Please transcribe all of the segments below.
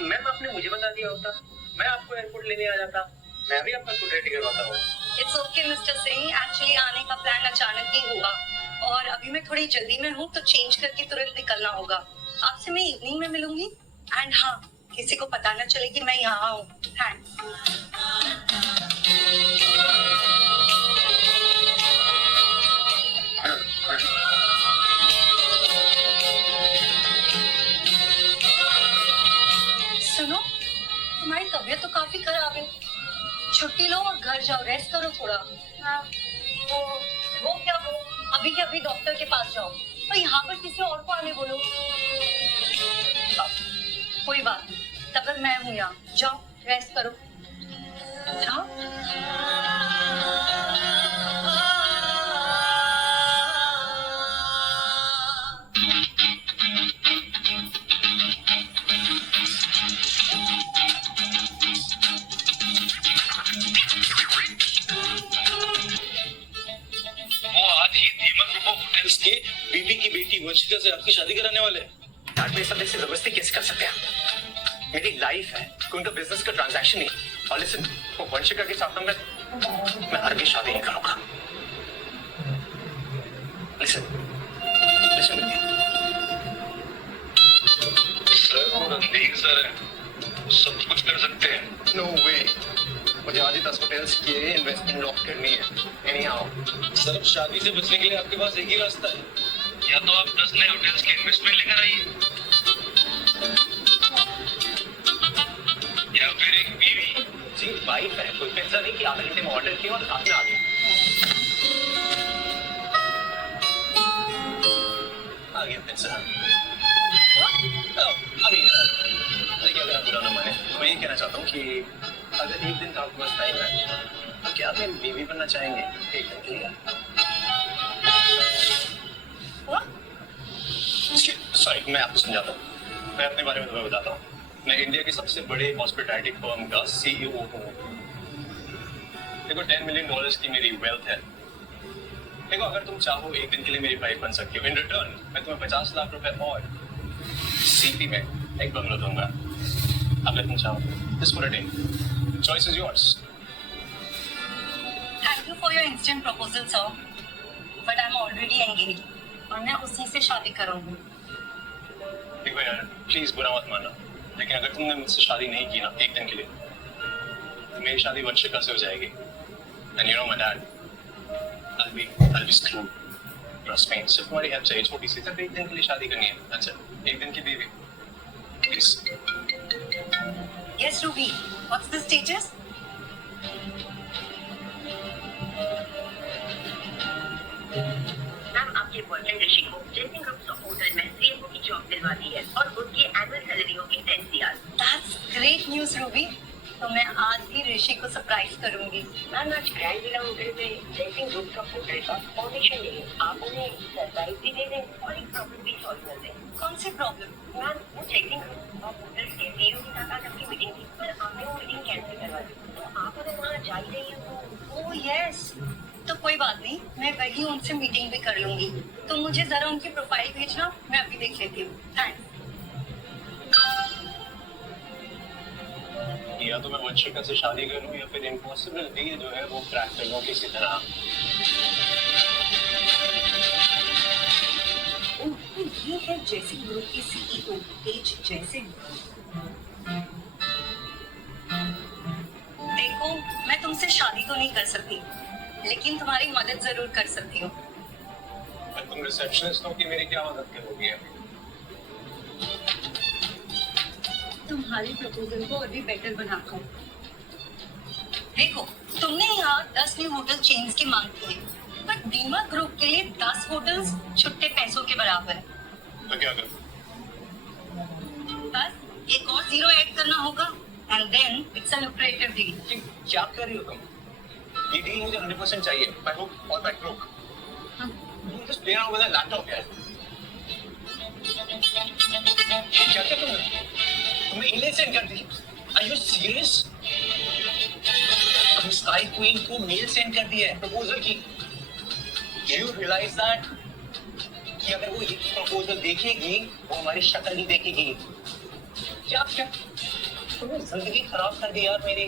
Ma'am आपने मुझे बता दिया होता, मैं आपको एयरपोर्ट लेने आ जाता, मैं भी आपका स्कूटर टिकट करवाता हूँ। It's okay mister Singh, actually आने का प्लान अचानक ही हुआ और अभी मैं थोड़ी जल्दी में हूँ तो चेंज करके तुरंत निकलना होगा। आपसे मैं इवनिंग में मिलूंगी एंड हाँ, किसी को पता न चले कि मैं यहाँ हूँ। थैंक्स। सुनो, तुम्हारी तबीयत तो काफी खराब है, छुट्टी लो और घर जाओ, रेस्ट करो थोड़ा। हाँ, वो क्या वो अभी के अभी डॉक्टर के पास जाओ और यहाँ पर किसी और को आने बोलो। कोई बात नहीं, तब तक मैं हूँ यहाँ, जाओ रेस्ट करो, जाओ। उसके बीबी की बेटी वंशिका से आपकी शादी कराने वाले हैं। में सब ऐसे जबरदस्ती कैसे कर सकते हैं? मेरी लाइफ है, कोई उनका बिजनेस का ट्रांजैक्शन नहीं। और लिसन, वो वंशिका के साथ मैं हरगिज शादी नहीं करूंगा। लिसन, लिसन सर है, सब कुछ कर सकते हैं। नो वे, मुझे आज ही 10 होटल्स की इन्वेस्टमेंट लॉक करनी है। एनीहाउ सर, शादी से बचने के लिए आपके पास एक ही रास्ता है, या तो आप 10 नए होटल्स की इन्वेस्टमेंट लेकर आइए, या फिर एक बीवी। जी वाइफ है, कोई पैसा नहीं कि आधे घंटे में ऑर्डर किया और हाथ में आ गया। आ गया पैसा। देखिए, अगर आप बुरा ना माने तो मैं ये कहना चाहता हूँ कि अगर एक दिन का आपके पास टाइम है तो क्या आप मेरी बीवी बनना चाहेंगे एक दिन के लिए? सॉरी, मैं आपको समझाता हूँ। मैं अपने बारे में तुम्हें बताता हूँ। मैं इंडिया के सबसे बड़े हॉस्पिटैलिटी फर्म का CEO हूँ। देखो, $10 मिलियन की मेरी वेल्थ है। देखो, अगर तुम चाहो एक दिन के लिए मेरी वाइफ बन सकती हो। इन रिटर्न मैं तुम्हें 50 लाख रुपए और सीपी में एक बंगला दूंगा। अगर तुम चाहो, just for a day. Choice is yours. Thank you for your instant proposal sir, but I am already engaged और मैं उसी से शादी करूंगी। देखो यार, प्लीज बुरा मत मानना, लेकिन अगर तुमने मुझसे शादी नहीं की ना एक दिन के लिए, तो मेरी शादी वंशिका से हो जाएगी। And you know my dad, I'll be screwed. Trust me. सिर्फ तुम्हारी हेल्प चाहिए, छोटी सी, सिर्फ एक दिन के लिए शादी करनी है। अच्छा, एक दिन की बीवी, please. Yes, Ruby. What's the status? Ma'am, आपके बॉयफ्रेंड ऋषि को जैसिंग ग्रुप्स ऑफ होटल में CFO की जॉब दिलवा दी है और उसकी एनुअल सैलरी होगी 10 CR। That's great news, Ruby. तो मैं आज ही ऋषि को सरप्राइज करूंगी। मैम, आज ग्रैंड विला होटल में जैसिंग ग्रुप्स ऑफ होटल का फॉर्मेशन डे है। आप उन्हें सरप्राइज भी दे दें और एक प्रॉब्लम भी सॉल्व कर दें। कौन सी प्रॉब्लम? मैम, वो जैसिंग ग्रुप्स ऑफ होटल के CEO के साथ आज आपकी मीटिंग थी, पर आपने वो मीटिंग कैंसिल करवा दी। तो आप अगर वहाँ जा ही रही हो तो ओह यस, तो कोई बात नहीं, मैं वही उनसे मीटिंग भी कर लूंगी। तो मुझे जरा उनकी प्रोफाइल भेजना, मैं अभी देख लेती हूँ। थैंक्स। या तो मैं वंशिका से शादी करूं या फिर इम्पॉसिबल डील जो है वो क्रैक कर लूं किसी तरह। ये है जैसिंग ग्रुप की CEO एच जैसिंग। देखो, मैं तुमसे शादी तो नहीं कर सकती, लेकिन तुम्हारी मदद जरूर कर सकती हूँ। तुम रिसेप्शनिस्ट हो कि मेरी क्या मदद करोगी? तुम्हारी प्रपोजल को और भी बेटर बनाता हूँ। देखो, तुमने यहाँ 10 न्यू होटल चेन्स की मांग की है, पर बीमा ग्रुप के लिए 10 होटल्स छुट्टे पैसों के बराबर है। तो क्या करूं? बस एक और जीरो ऐड करना होगा and then it's a lucrative deal. क्या कर रही हो तुम? ये डील मुझे 100% चाहिए, बाय हुक और बाय क्रुक। तुम just play around with the laptop यार। क्या क्या तुमने ईमेल सेंड कर दी? Are you serious? तुम स्काई क्वीन को मेल सेंड कर दी है प्रपोजल की। डू यू रियलाइज दैट कि अगर वो ये प्रपोजल देखेगी वो हमारी शक्ल नहीं देखेगी? क्या क्या तुमने जिंदगी खराब कर दी यार मेरी।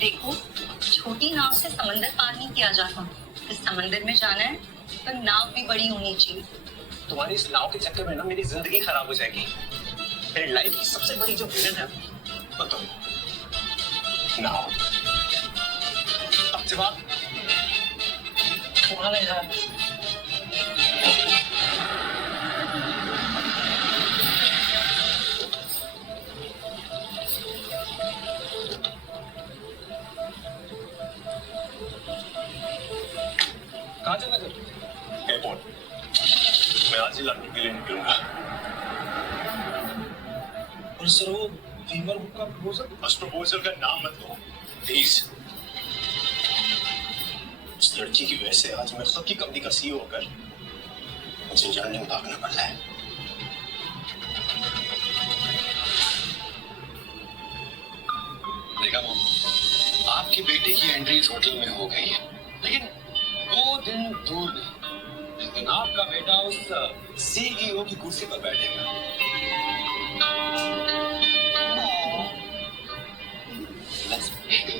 देखो, छोटी नाव से समंदर पार नहीं किया जाता। इस समंदर में जाना है तो नाव भी बड़ी होनी चाहिए। तुम्हारी इस नाव के चक्कर में ना मेरी जिंदगी खराब हो जाएगी। मेरी लाइफ की सबसे बड़ी जो विलन है वो तुम। नाव अब जवाब तुम्हारा यार कहाँ जाना है? एयरपोर्ट। मैं आज ही लंदन के लिए निकलूंगा। और सर वो फीवर बुक का प्रपोजल? उस प्रपोजल का नाम मत लो प्लीज। उस लड़की की वजह से आज मैं खुद की कंपनी का सीईओ होकर मुझे लंदन भागना पड़ रहा है। देखा मॉम, आपकी बेटी की एंट्री इस होटल में हो गई है, लेकिन 2 दिन दूर नहीं, जिस दिन आपका बेटा उस सीईओ की कुर्सी पर बैठेगा।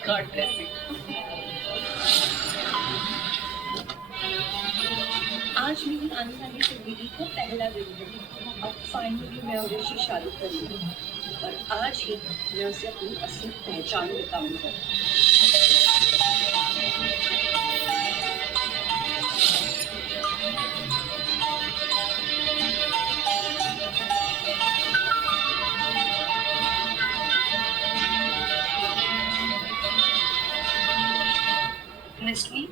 God bless you. आज मेरी आने वाली जिंदगी का पहला दिन है। अब फाइनली मैं और ऋषि शादी करूंगी और आज ही मैं उसे अपनी असली पहचान बताऊंगा। Miss me?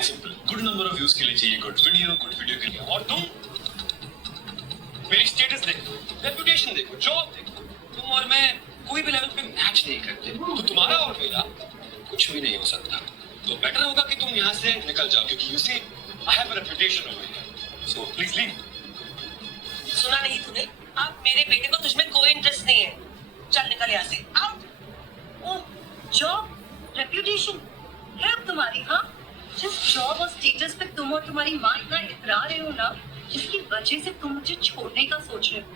Simple good number of views के लिए चाहिए गुड वीडियो के लिए। और तुम मेरी स्टेटस देखो, रेपुटेशन देखो, जॉब देखो। तुम और मैं कोई भी लेवल पे मैच नहीं करते, तो तुम्हारा और मेरा कुछ भी नहीं हो सकता। तो बेटर होगा कि तुम यहाँ से निकल जाओ, क्योंकि you see I have a reputation over here. So please leave. सुना नहीं तूने? अब मेरे बेटे को तुझमें कोई इंटरेस्ट नहीं है। चल निकल यहाँ से, आउट। ओह, जॉब, रेप्यूटेशन है अब तुम्हारी? हाँ, जिस जॉब और स्टेटस पे तुम और तुम्हारी माँ इतना इतरा रहे हो ना, जिसकी वजह से तुम मुझे छोड़ने का सोच रहे हो,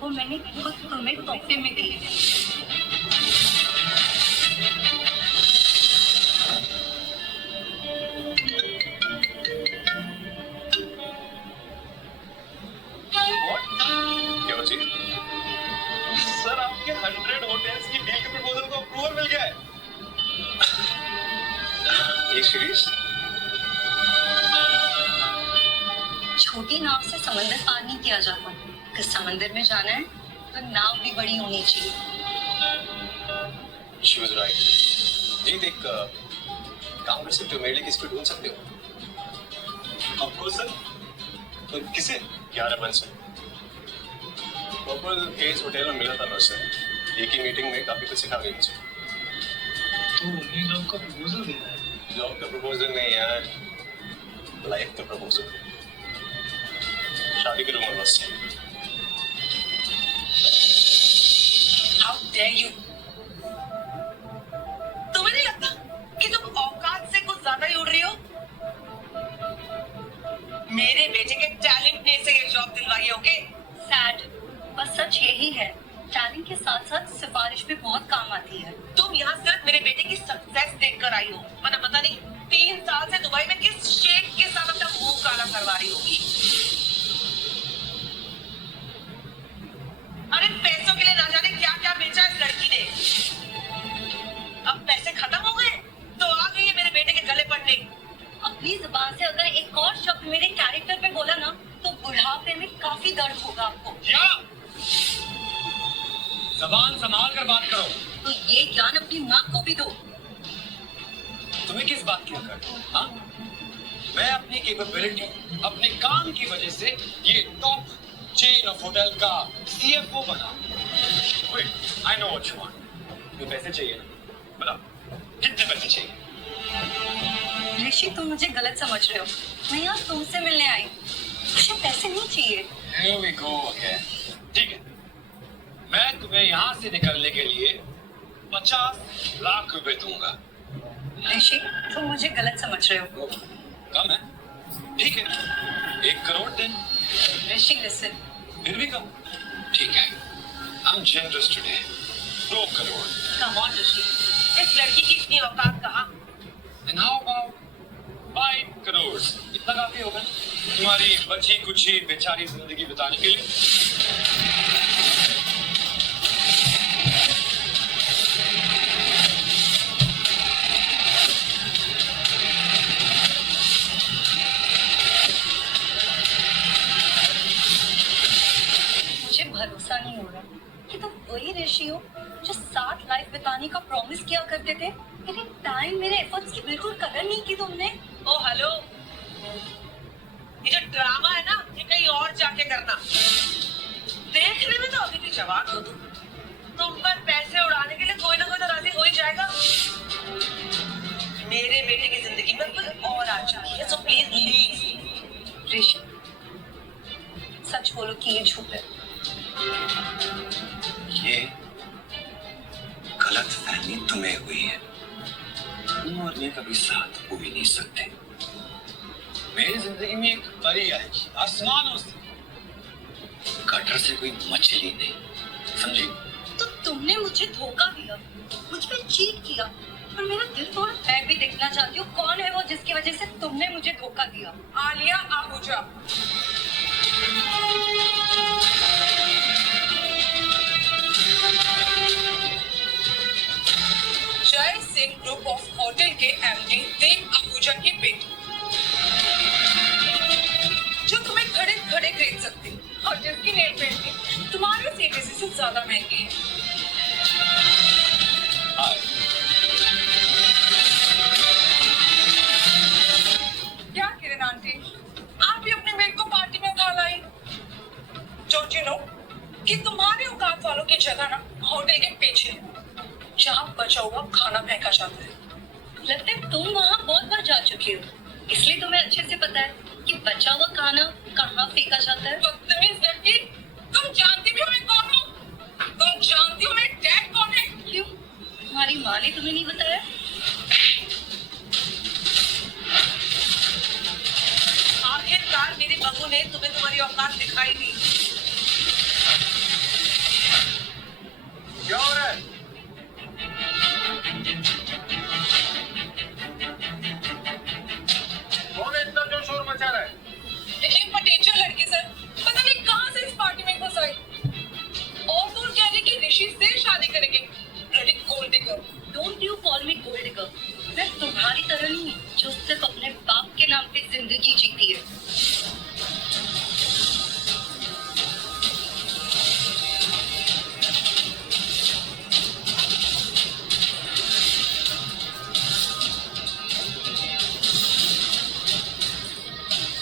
वो मैंने खुद तुम्हें तोहफे में दिए हैं। क्या बची? सर आपके 100 होटल्स की डील के प्रपोजल को अप्रूवल मिल गया है। ये सीरीज छोटी नाव से समंदर पार नहीं किया जाता। अगर समंदर में जाना है तो नाव भी बड़ी होनी चाहिए। She was right. जी देख, काम कर सकते हो, मेरे लिए किसी को ढूंढ सकते हो। आपको सर? तो किसे? 11 मंथ से पर्पल हेज होटल में मिला था मैं उससे। एक ही मीटिंग में काफी कुछ सिखा गई मुझे। तो उन्हें जॉब का प्रपोजल देना है। जॉब का प्रपोजल नहीं यार, लाइफ का प्रपोजल। शादी करूंगा बस। How dare you. तुम्हें नहीं लगता कि तुम औकात से कुछ ज्यादा ही उड़ रही हो? मेरे बेटे के टैलेंट ने से ये जॉब दिलवाई, ओके? सैड, पर सच यही है, टैलेंट के साथ साथ सिफारिश भी बहुत काम आती है। तुम यहाँ सिर्फ मेरे बेटे की सक्सेस देखकर आई हो, वरना पता नहीं 3 साल से दुबई में किस शेख के साथ अपना मुंह काला करवा रही होगी। अरे पैसों के लिए ना जाने क्या क्या बेचा इस लड़की ने। अब पैसे खत्म हो गए तो आ गई है मेरे बेटे के गले पड़ने। अपनी जुबान से अगर एक और शब्द मेरे कैरेक्टर पे बोला ना, तो बुढ़ापे में काफी दर्द होगा आपको। या जबान संभाल कर बात करो। तो ये ज्ञान अपनी माँ को भी दो। तुम्हें किस बात की अकड़? हाँ, मैं अपनी कैपेबिलिटी, अपने काम की वजह से ये टॉप चेन ऑफ होटल का सीएफओ बना। Wait, I know what you want. तुम्हें पैसे चाहिए ना? बताओ, कितने पैसे चाहिए? ऋषि, तुम मुझे गलत समझ रहे हो। मैं यहाँ तुमसे मिलने आई, मुझे पैसे नहीं चाहिए। Here we go again. ठीक है, मैं तुम्हें यहाँ से निकलने के लिए 50 लाख रुपए दूंगा। ऋषि, तुम मुझे गलत समझ रहे हो। कम है? ठीक है, 1 करोड़ दिन ऋषि लिसन, फिर भी कम। ठीक है, I'm generous today. 2 crore. Come on Rishi, इस लड़की की इतनी औकात कहाँ? Then how about 5 crore? इतना काफी होगा तुम्हारी बची कुची बेचारी जिंदगी बिताने के लिए। मुझे भरोसा नहीं हो रहा कि तुम वही ऋषि हो जो 7 लाइफ बिताने का प्रॉमिस किया करते थे, लेकिन टाइम मेरे एफर्ट्स की बिल्कुल कदर नहीं की तुमने। ओ हेलो, ये जो ड्रामा है ना, ये कहीं और जाके करना। देखने में तो अभी भी जवान हो तुम पर पैसे उड़ाने के लिए कोई ना कोई तो राजी हो ही जाएगा। मेरे बेटे की जिंदगी में कोई और आ चाहिए, सो प्लीज लीव। ऋषि, सच बोलो कि ये झूठ है। ये गलत फहमी तुम्हें हुई है। तुम और मैं कभी साथ हो ही नहीं सकते। मेरी जिंदगी में एक परी आएगी आसमानों से, कटर से कोई मछली नहीं, समझी? तो तुमने मुझे धोखा दिया, मुझ पे चीट किया, और मेरा दिल तोड़ा। मैं भी देखना चाहती हूँ कौन है वो जिसकी वजह से तुमने मुझे धोखा दिया। आलिया आहूजा। जय सिंह ग्रुप ऑफ होटल के एमडी देव आहूजा की बेटी, जो तुम्हें खड़े खड़े खरीद सकती और जिसकी नेल पेंटिंग तुम्हारे सीबीसी से ज्यादा महंगी है। हाय, क्या किरण आंटी, आप भी अपने मेट को पार्टी में उठा लाई? डोंट यू नो कि तुम्हारे औकात वालों की जगह ना होटल के पीछे है, जहाँ बचा हुआ खाना फेंका जाता है। लगता है तुम वहाँ बहुत बार जा चुकी हो, इसलिए तुम्हें अच्छे से पता है कि बचा हुआ खाना कहाँ फेंका जाता है। बदतमीज लड़की, तुम जानती भी हो मैं कौन हूँ? तुम जानती हो मेरे डैड कौन है? क्यों, तुम्हारी माँ ने तुम्हें नहीं बताया? आखिरकार मेरी बहू ने तुम्हें तुम्हारी औकात दिखाई दी। क्या हो रहा है? कौन है इतना जो शोर मचा रहा है? एक पटेचर लड़की सर, पता नहीं कहाँ से इस पार्टी में घुस आई और दूर कह रही कि ऋषि से शादी करेंगे। Gold digger. Don't you call me gold digger. मैं तुम्हारी तरह नहीं